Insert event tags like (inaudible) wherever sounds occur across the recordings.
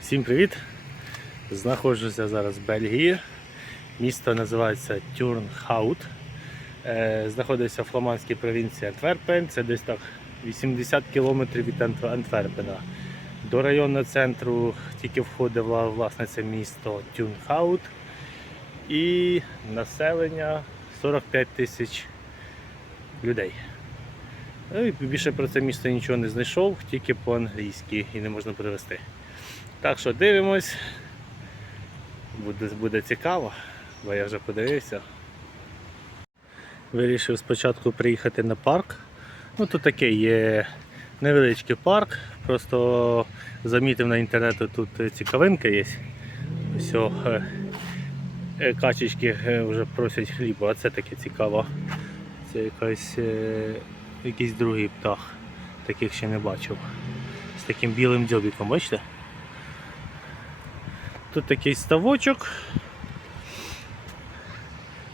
Всім привіт! Знаходжуся зараз в Бельгії. Місто називається Тюрнхаут. Е, Знаходиться в фламандській провінції Антверпен. Це десь так 80 кілометрів від Антв- Антверпена. До районного центру тільки входить власне це місто Тюрнхаут. І населення 45 тисяч людей. Ну, і Більше про це місто нічого не знайшов, тільки по-англійськи і не можна перевести. Так що дивимось. Буде, буде цікаво, бо я вже подивився. Вирішив спочатку приїхати на парк. Ну тут такий є невеличкий парк. Просто замітив на інтернеті тут цікавинка є. Все, е, качечки е, вже просять хлібу, а це таке цікаво. Це якась, е, якийсь другий птах. Таких ще не бачив. З таким білим дзьобіком, бачите? Тут такий ставочок.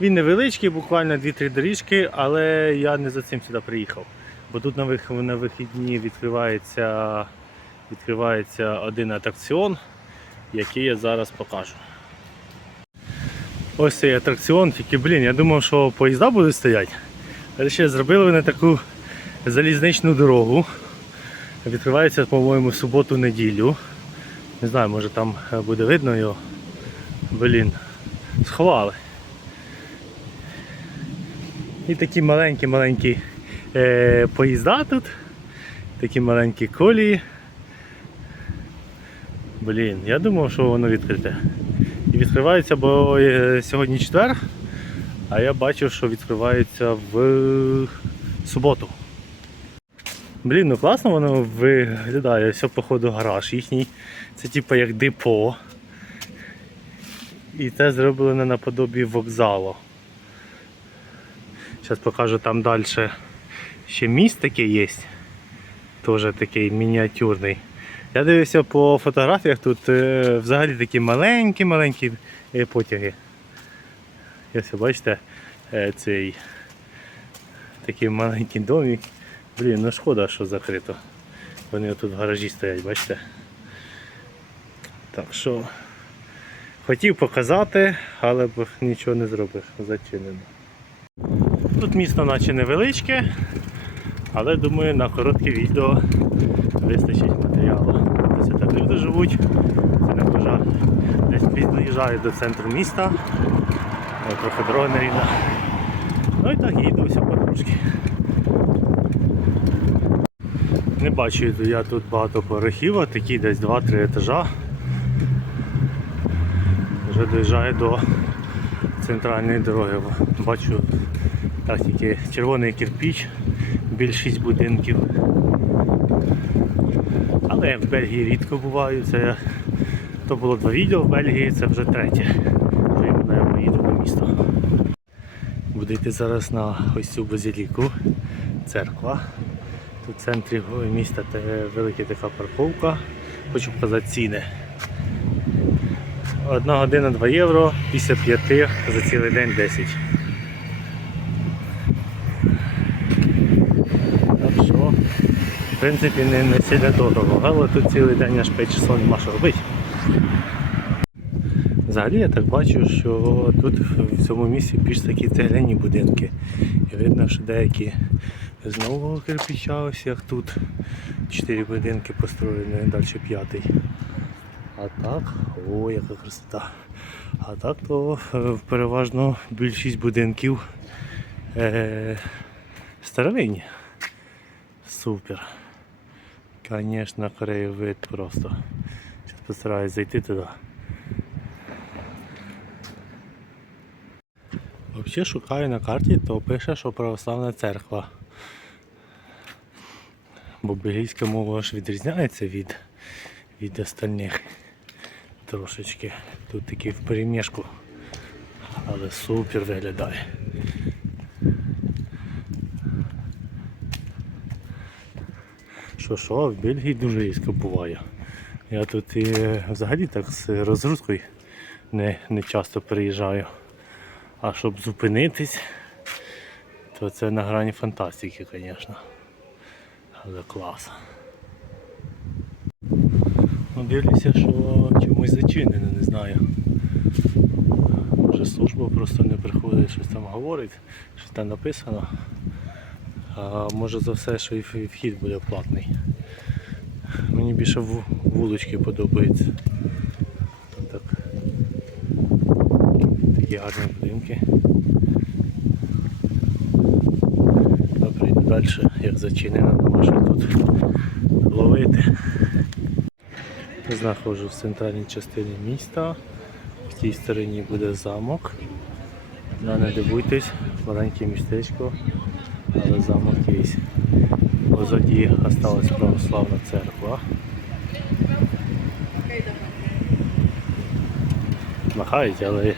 Він невеличкий, буквально 2-3 доріжки, але я не за цим сюди приїхав. Бо тут на, вихідні відкривається... відкривається один атракціон, який я зараз покажу. Ось цей атракціон, тільки, блін, я думав, що поїзда будуть стояти. Але ще зробили вони таку залізничну дорогу. Відкривається, по-моєму, суботу-неділю. Не знаю, може там е, буде видно його. Блін, сховали. І такі маленькі-маленькі е, поїзда тут. Такі маленькі колії. Блін, я думав, що воно відкрите. І відкривається, бо е, сьогодні четвер, а я бачив, що відкривається в суботу. Блін, ну класно воно виглядає. Ось походу гараж їхній. Це типу як депо. І це зроблено наподобі вокзалу. Зараз покажу там далі. Ще міст такий є. Теж такий мініатюрний. Я дивився по фотографіях, тут е, взагалі такі маленькі-маленькі е, потяги. Ось бачите, е, цей такий маленький домик. Блін, ну шкода, що закрито. Вони тут в гаражі стоять, бачите? Так що хотів показати, але б нічого не зробиш, зачинено. Тут місто наче невеличке, але думаю на коротке відео вистачить матеріалу. Ось так люди живуть, це не пожар. Десь під'їжджаю до центру міста, трохи дорога нерівна. Ну і так їду все потрошки. Не бачу я тут багато порохів, такі десь 2-3 етажа. Вже доїжджаю до центральної дороги. Бачу так тільки червоний кирпіч, більшість будинків. Але я в Бельгії рідко буваю. Це то було два відео в Бельгії, це вже третє. Я поїду на місто. Буду йти зараз на ось цю базиліку, церква. Тут в центрі міста велика така парковка. Хочу показати ціни. Одна година 2 євро, після 5 за цілий день 10. Так що, в принципі, не, не сильно дорого, але тут цілий день аж 5 часов нема що робити. Взагалі я так бачу, що тут в цьому місці більш такі цегляні будинки. І видно, що деякі з нового кирпича, ось як тут. Чотири будинки построєні, далі п'ятий. А так, о, яка красота. А так то е, переважно більшість будинків е, старовинні. Супер. Звісно, краєвид просто. Зараз постараюсь зайти туди. Взагалі шукаю на карті, то пише, що православна церква. Бо бельгійська мова ж відрізняється від, від остальних трошечки. Тут такий в перемішку. Але супер виглядає. Що що, в Бельгії дуже різко буває. Я тут і взагалі так з розгрузкою не, не часто приїжджаю. А щоб зупинитись, то це на грані фантастики, звісно. Але клас. дивлюся, що чомусь зачинено, не знаю. Може служба просто не приходить, щось там говорить, щось там написано. А може за все, що і вхід буде платний. Мені більше ву- вулички подобаються. Тут Так. Такі гарні будинки. Добре, йду далі, як зачинено, що тут ловити. Знаходжу в центральній частині міста. В тій стороні буде замок. Да, не дивуйтесь, маленьке містечко, але замок є. Позаді осталась православна церква. Махають, але,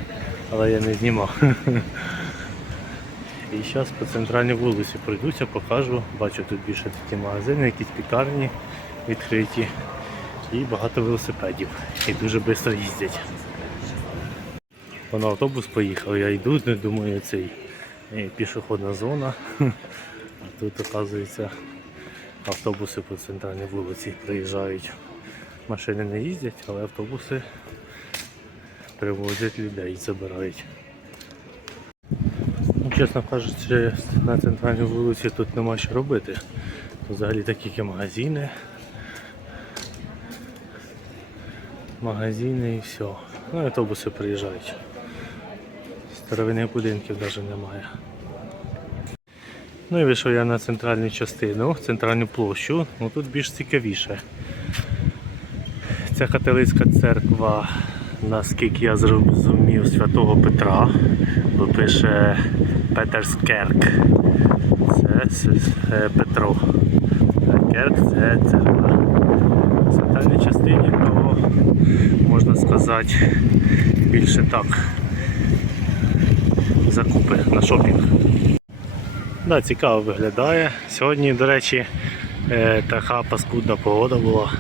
але я не знімав. (laughs) І зараз по центральній вулиці пройдуся, покажу. Бачу тут більше такі магазини, якісь пікарні відкриті і багато велосипедів. І дуже швидко їздять. Вон автобус поїхав, я йду, не думаю, цей е, пішохідна зона. (laughs) А тут, оказується, автобуси по центральній вулиці приїжджають. Машини не їздять, але автобуси привозять людей, забирають. Ну, чесно кажучи, на центральній вулиці тут нема що робити. Взагалі такі магазини. Магазини і все. Ну, і автобуси приїжджають. Старовинних будинків навіть немає. Ну і вийшов я на центральну частину, центральну площу. Ну тут більш цікавіше. Це католицька церква, наскільки я зрозумів, святого Петра, бо пише Петерскерк. Це, с- е, Петро. Керк це церква. В центральній частині то можна сказати більше так. Закупи на шопінг. Да, цікаво виглядає. Сьогодні, до речі, е, така паскудна погода була.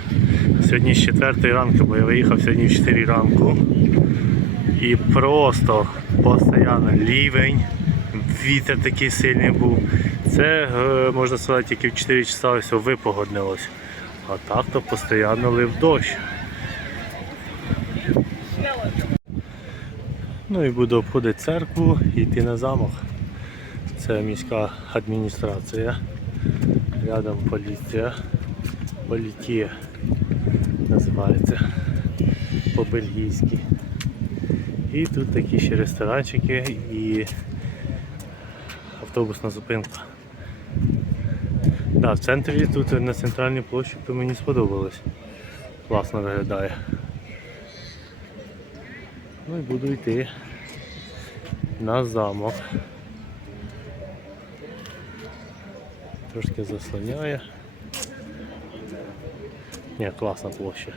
Сьогодні з 4 ранку, бо я виїхав сьогодні в 4 ранку. І просто постійно лівень, вітер такий сильний був. Це, е, можна сказати, тільки в 4 часа все випогоднилось. А так то постійно лив дощ. Ну і буду обходити церкву і йти на замок. Це міська адміністрація. Рядом поліція. Політія називається по-бельгійськи. І тут такі ще ресторанчики і автобусна зупинка. Да, в центрі тут на центральній площі то мені сподобалось. Класно виглядає. Ну і буду йти на замок. Трошки заслоняє. Ні, класна площа.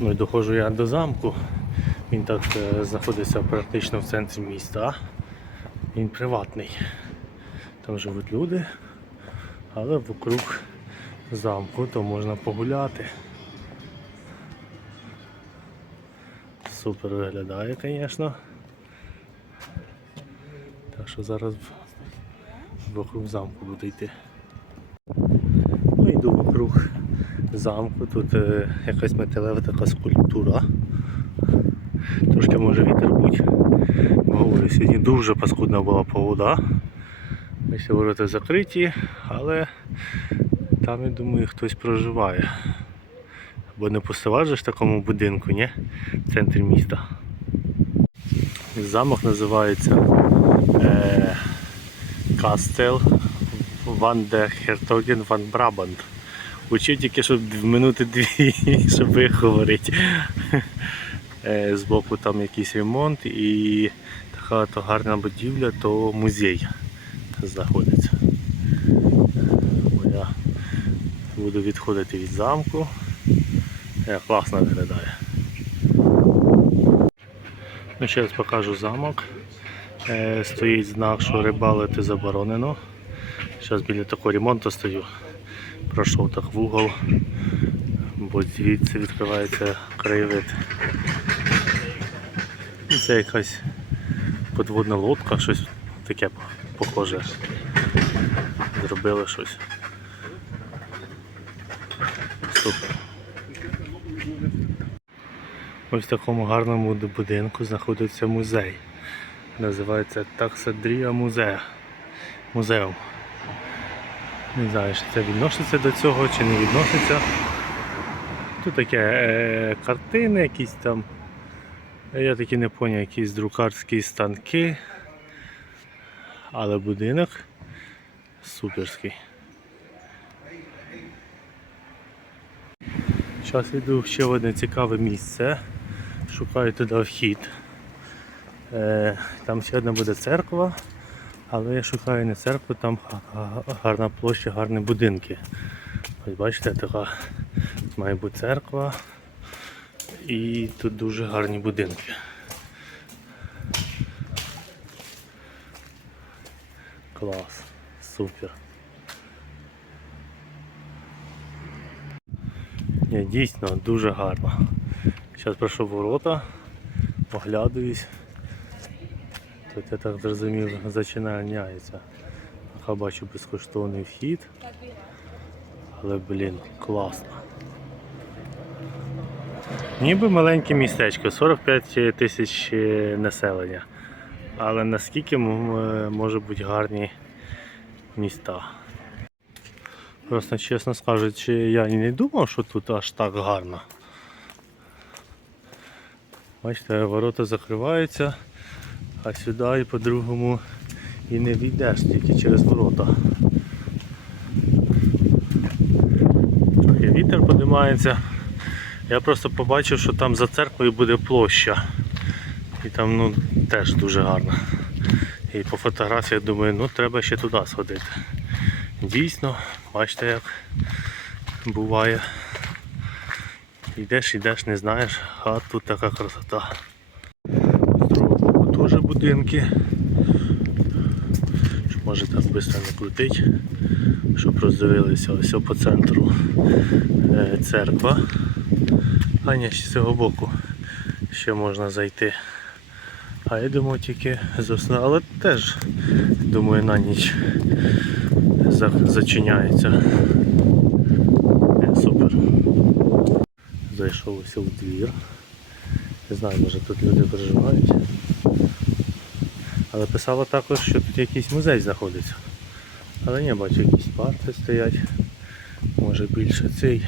Ну і доходжу я до замку. Він так е, знаходиться практично в центрі міста. Він приватний. Там живуть люди, але вокруг замку то можна погуляти. Супер виглядає, звісно. Так що зараз вокруг замку буду йти. Ну, йду вокруг замку, тут е, якась металева така скульптура. Трошки може вітер бути. Говорю, сьогодні дуже паскудна була погода. Ось ворота закриті, але там, я думаю, хтось проживає. Бо не пустувати в такому будинку, ні? В центрі міста. Замок називається е, Кастел Ван де Хертоген Ван Брабант. Учив тільки, щоб в минути дві, (laughs) щоб виговорити. Е, Збоку там якийсь ремонт і така то гарна будівля, то музей знаходиться. Я буду відходити від замку. Е, Класно виглядає. Ну, ще раз покажу замок. Е, Стоїть знак, що рибалити заборонено. Зараз біля такого ремонту стою. Пройшов так в угол, бо звідси відкривається краєвид. Це якась подводна лодка, щось таке похоже. Зробили щось. Супер. Ось в такому гарному будинку знаходиться музей. Називається Таксадрія музея. Музеум. Не знаю, чи це відноситься до цього, чи не відноситься. Тут таке е, картини якісь там. Я таки не поняв, якісь друкарські станки. Але будинок суперський. Зараз йду ще в одне цікаве місце. Шукаю туди вхід. Е, там ще одна буде церква, але я шукаю не церкву, там гарна площа, гарні будинки. Ось бачите, така має бути церква і тут дуже гарні будинки. Клас, супер. Ні, дійсно дуже гарно. Зараз пройшов ворота, оглядуюсь. Тут я так зрозумів, зачиняється. Бачу безкоштовний вхід. Але блін, класно. Ніби маленьке містечко, 45 тисяч е, населення. Але наскільки е, може бути гарні міста? Просто чесно скажучи, я не думав, що тут аж так гарно. Бачите, ворота закриваються, а сюди і по-другому і не війдеш тільки через ворота. Трохи вітер піднімається. Я просто побачив, що там за церквою буде площа. І там ну, теж дуже гарно. І по фотографіях думаю, ну треба ще туди сходити. Дійсно, бачите як буває. Йдеш, йдеш, не знаєш, а тут така красота. З другого боку теж будинки. Щоб може так швидко не крутить, щоб роздивилися ось по центру е, церква. А ні, з цього боку ще можна зайти. А я думав тільки з основи, але теж думаю на ніч за- зачиняється. Е, Супер. Зайшов ось у двір. Не знаю, може тут люди проживають. Але писало також, що тут якийсь музей знаходиться. Але ні, бачу, якісь парти стоять. Може більше цей.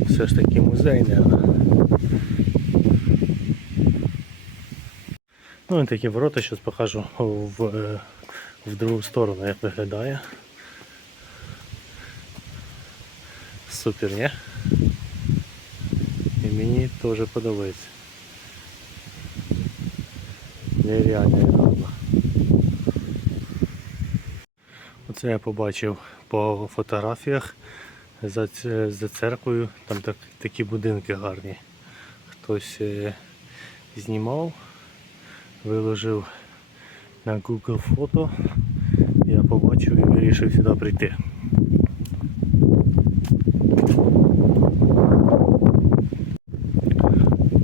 Все ж таки музей, не. Ну і такі ворота, зараз покажу в, е, в другу сторону, як виглядає. Супер, ні? І мені теж подобається. Нереально гарно. Оце я побачив по фотографіях за, за церквою. Там так, такі будинки гарні. Хтось е, знімав, виложив на Google фото. Я побачив і вирішив сюди прийти.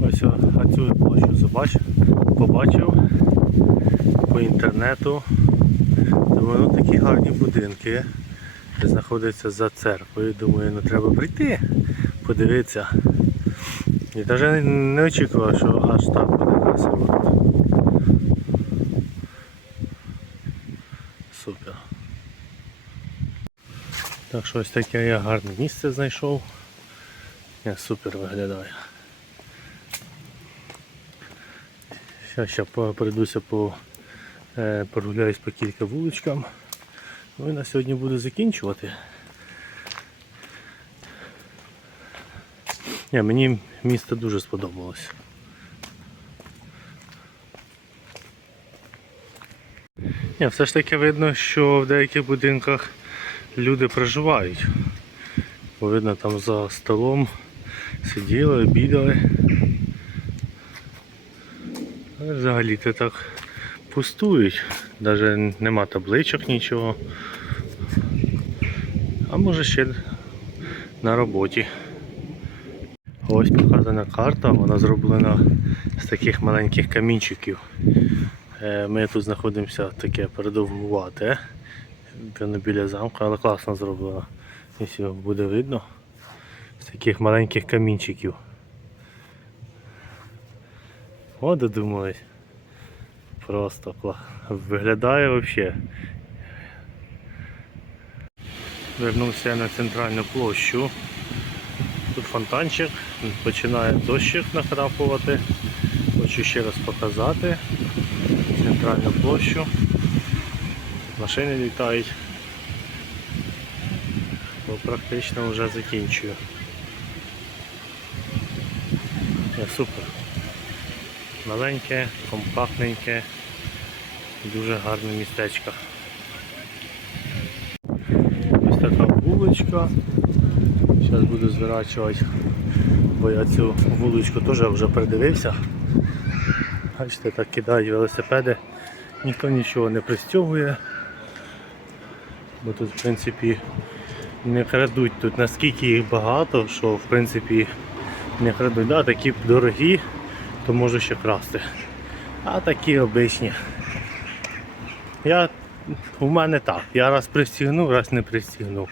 Ось о- оцю площу забач, побачив по інтернету. Думаю, ну такі гарні будинки знаходяться за церквою. Думаю, ну треба прийти, подивитися. І навіть не очікував, що аж так буде красиво. Супер. Так що ось таке я гарне місце знайшов. Я супер виглядає. Зараз ще пройдуся по прогуляюсь по кілька вуличкам. Ну і на сьогодні буду закінчувати. Ні, мені місто дуже сподобалось. Ні, все ж таки видно, що в деяких будинках люди проживають. Бо видно там за столом сиділи, обідали. Взагалі то так пустують. Навіть нема табличок нічого. А може ще на роботі. Ось показана карта, вона зроблена з таких маленьких камінчиків. Е, Ми тут знаходимося таке передовгувате не біля замку, але класно зроблено. Якщо буде видно. З таких маленьких камінчиків. О, додумались. Просто виглядає взагалі. Вернувся на центральну площу. Тут фонтанчик, починає дощик накрапувати. Хочу ще раз показати центральну площу. Машини літають. Бо практично вже закінчую. Супер. Маленьке, компактненьке, дуже гарне містечко. Ось така вуличка. Зараз буду зворачувати, бо я цю вуличку теж вже придивився. Бачите, так кидають велосипеди, ніхто нічого не пристягує. Бо тут в принципі не крадуть тут наскільки їх багато, що в принципі не крадуть. Да, такі дорогі, то можу ще красти. А такі обичні. Я, у мене так. Я раз пристігнув, раз не пристігнув.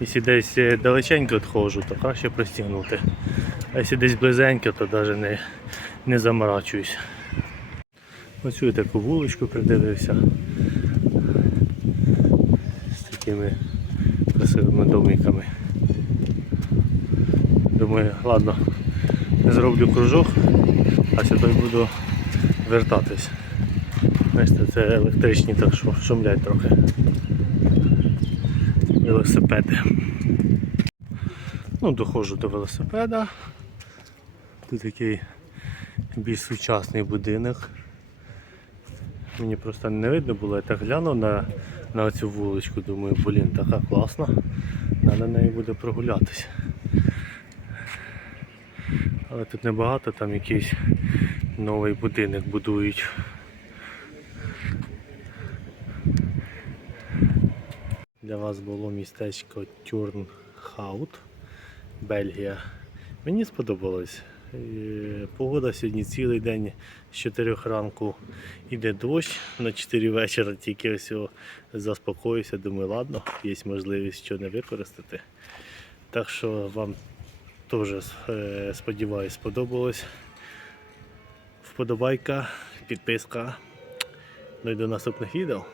Якщо десь е, далеченько відходжу, то краще пристігнути. А якщо десь близенько, то навіть не, не заморачуюсь. Оцю таку вуличку придивився. З такими красивими домиками. Думаю, ладно, зроблю кружок, а сюди буду вертатись. Бачите, це електричні, так що шумлять трохи. Велосипеди. Ну, доходжу до велосипеда. Тут такий більш сучасний будинок. Мені просто не видно було, я так глянув на, на цю вуличку, думаю, блін, така класна. Треба нею буде прогулятися. Але тут небагато, там якийсь новий будинок будують. Для вас було містечко Тюрнхаут, Бельгія. Мені сподобалось. Е, Погода сьогодні цілий день з 4 ранку йде дощ, на 4 вечора тільки ось заспокоюся, думаю, ладно, є можливість що не використати. Так що вам теж е, сподіваюсь сподобалось. Вподобайка, підписка. Ну і до наступних відео.